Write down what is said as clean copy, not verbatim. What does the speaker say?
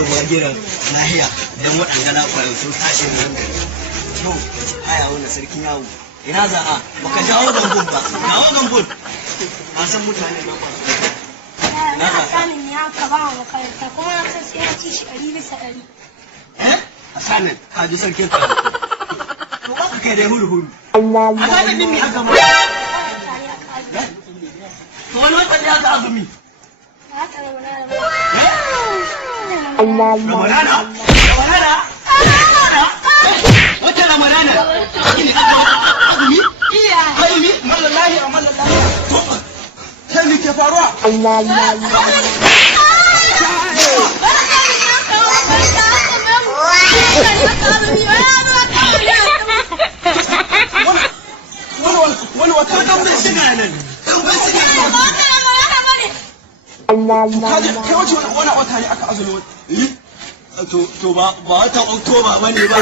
fitowa gidan lahiya don waɗanda na kwayo sun tashi da hankali. To, aya wani sarkin yawo. Ina za a baka jawo gambun ba, jawo gambun. Ka san mutane ba. Na sanin ya ka ba wa makaranta kuma na san sai na ci shi 100%. Asanin, ka ji sarkin ka. To ba ka kai dai hulu-hulu. Asanin din mi aka ma. To wani wata ne aka azumi. Ramadana? Ramadana? Wata Ramadana? Shine aka azumi? Iya. Azumi? Mallallahi a mallallahi. To, sai mi ke faruwa? Wani wata kan bai shiga nan. Kan bai shiga nan. Kai wace wani wata ne aka azumi? To ba watan Oktoba bane ba.